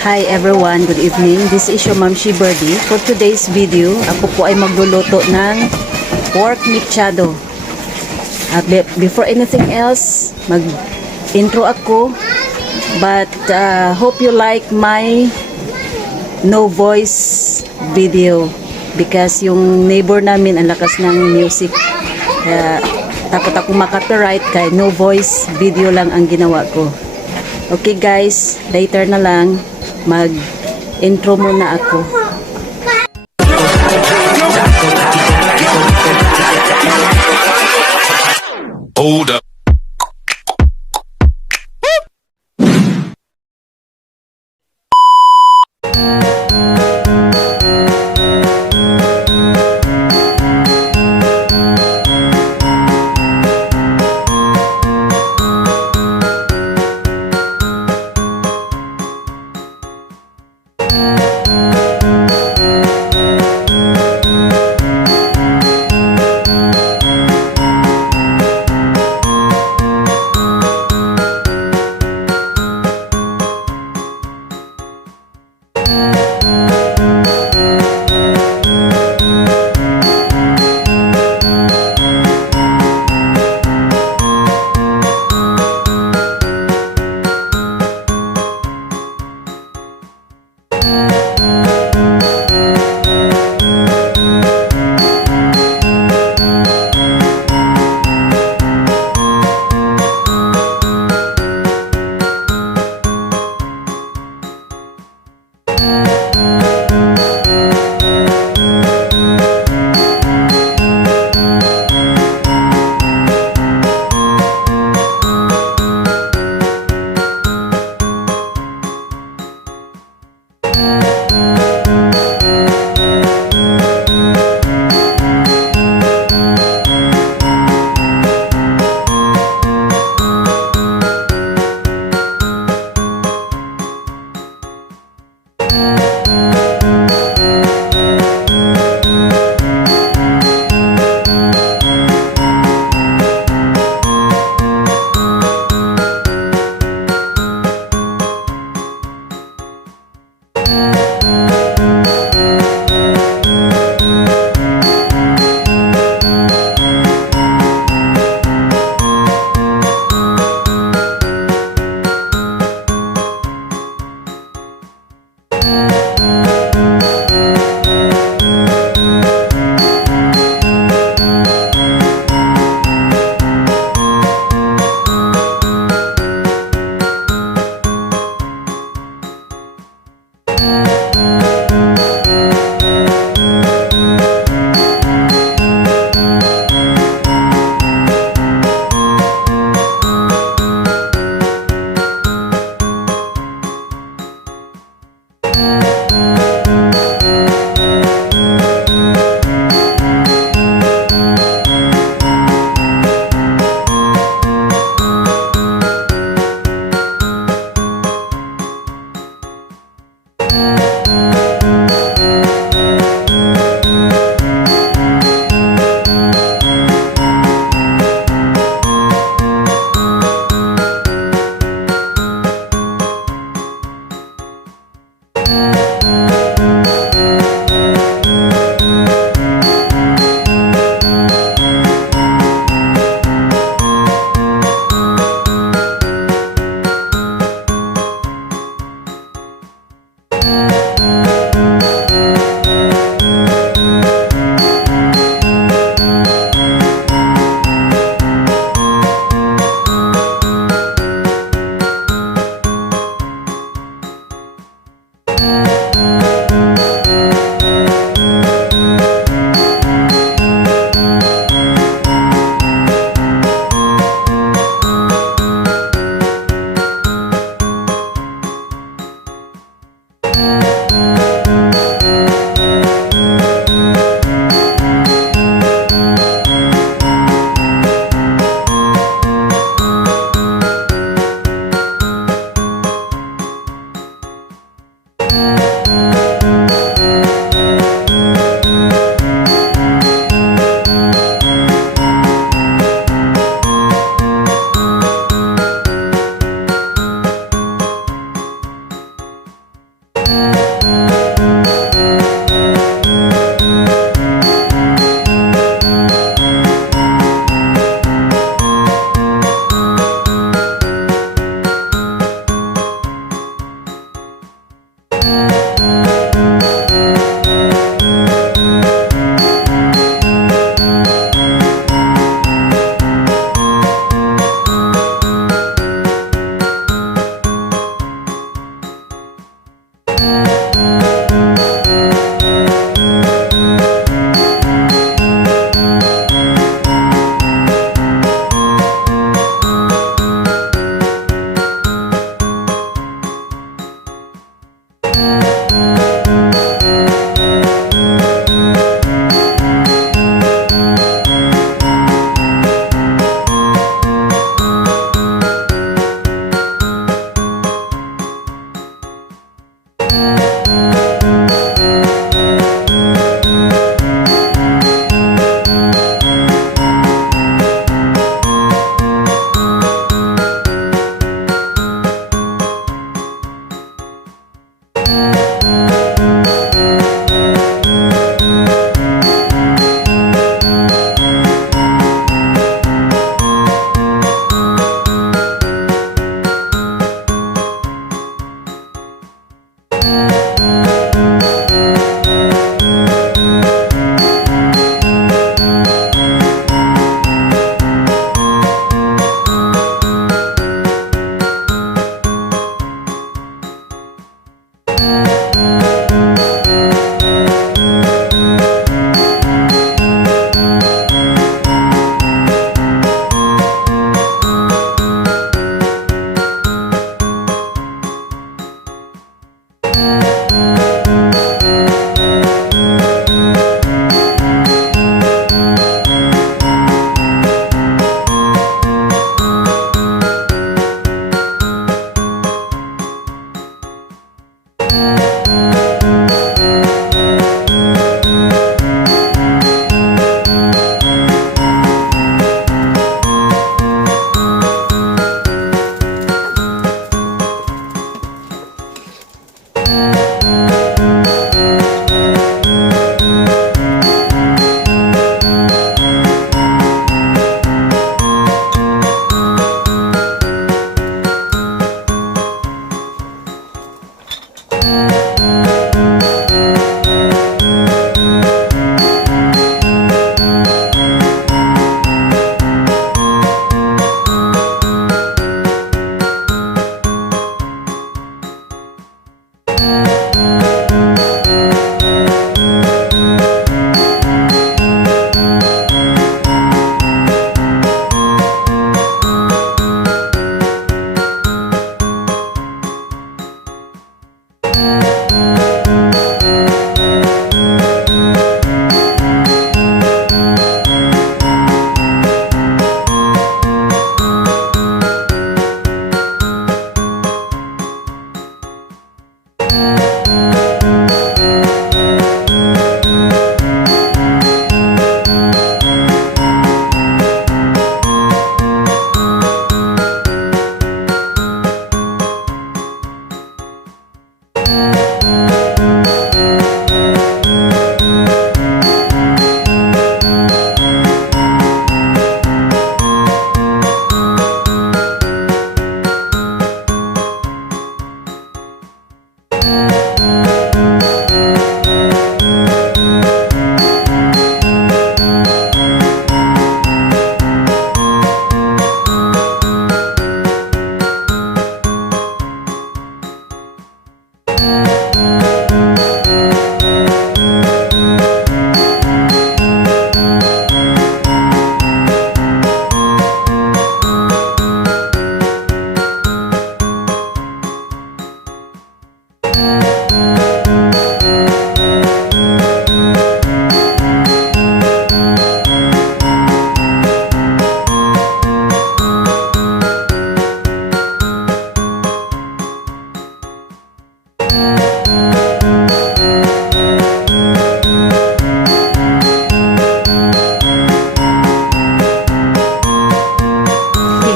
Hi everyone, good evening. This is your Ma'am She Birdie. For today's video, ako po ay magluluto ng pork mechado. Before anything else, mag-intro ako. But hope you like my no voice video because yung neighbor namin ang lakas ng music. Kaya takot akong makapiright kaya no voice video lang ang ginawa ko. Okay guys, later na lang mag-intro muna ako. Hold up.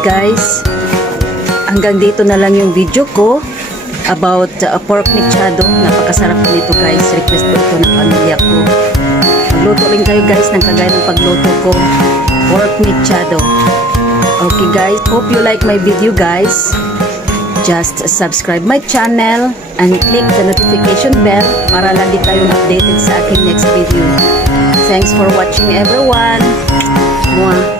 guys, hanggang dito na lang yung video ko about pork mechado. Napakasarap nito guys. Request po ito ng pamilya ko. Magluto rin kayo guys ng kagaya ng pagluto ko. Pork mechado. Okay guys, hope you like my video guys. Just subscribe my channel and click the notification bell para lagi kayong updated sa aking next video. Thanks for watching everyone. Mwah.